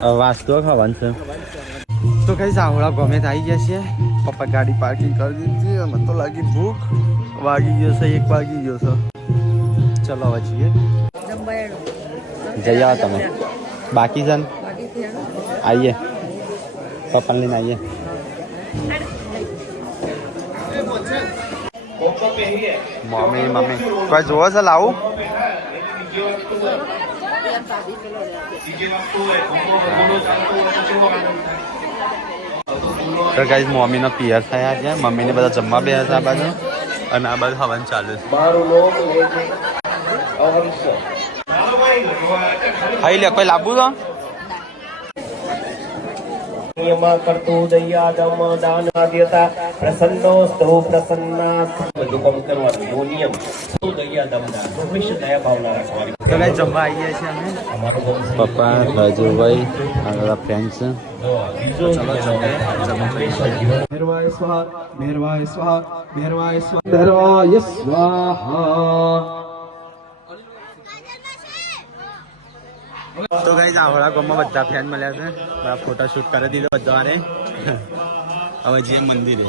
વાસ્તુ ખાવાનું છે તો કઈ આવડા ગમે આવી ગયા છે પપ્પા ગાડી પાર્કિંગ કરી દીધી અમે તો લાગી ભૂખ વાગી ગયો છે 1 વાગી ગયો છે ચલો હવે જઈએ જઈ આવો તમે બાકી છે ને આવીએ પપ્પા લઈને આવીએ મમ્મી કોઈ જોવો છે લાવું તો ગાઈસ મમ્મીનો પિયર થયા છે મમ્મીને બધા જમવા બેઠા છે આ બાજુ અને આ બાજુ હવન ચાલુ છે ખાઈ લે કોઈ લાવવું તો કરતો દયાદમ દાન આદ્યતા પ્રસન્નોસ્તો પ્રસન્ના બધું કામ કરવાનું એવો નિયમ દયાદમ દાન હંમેશા દયા ભાવના રાખવાની તો ગાઈસ જમવા આવી ગયા છે અમે પપ્પા રાજુભાઈ મારા ફ્રેન્ડ છે ભૈરવાય સ્વાહા ભૈરવાય સ્વાહા ભૈરવાય સ્વાહા ભૈરવાય સ્વાહા તો ગાઈસ આવડા ગામમાં બધા ફ્રેન્ડ મળ્યા છે બધા ફોટો શૂટ કરી દીધો બધાને હવે જે મંદિરે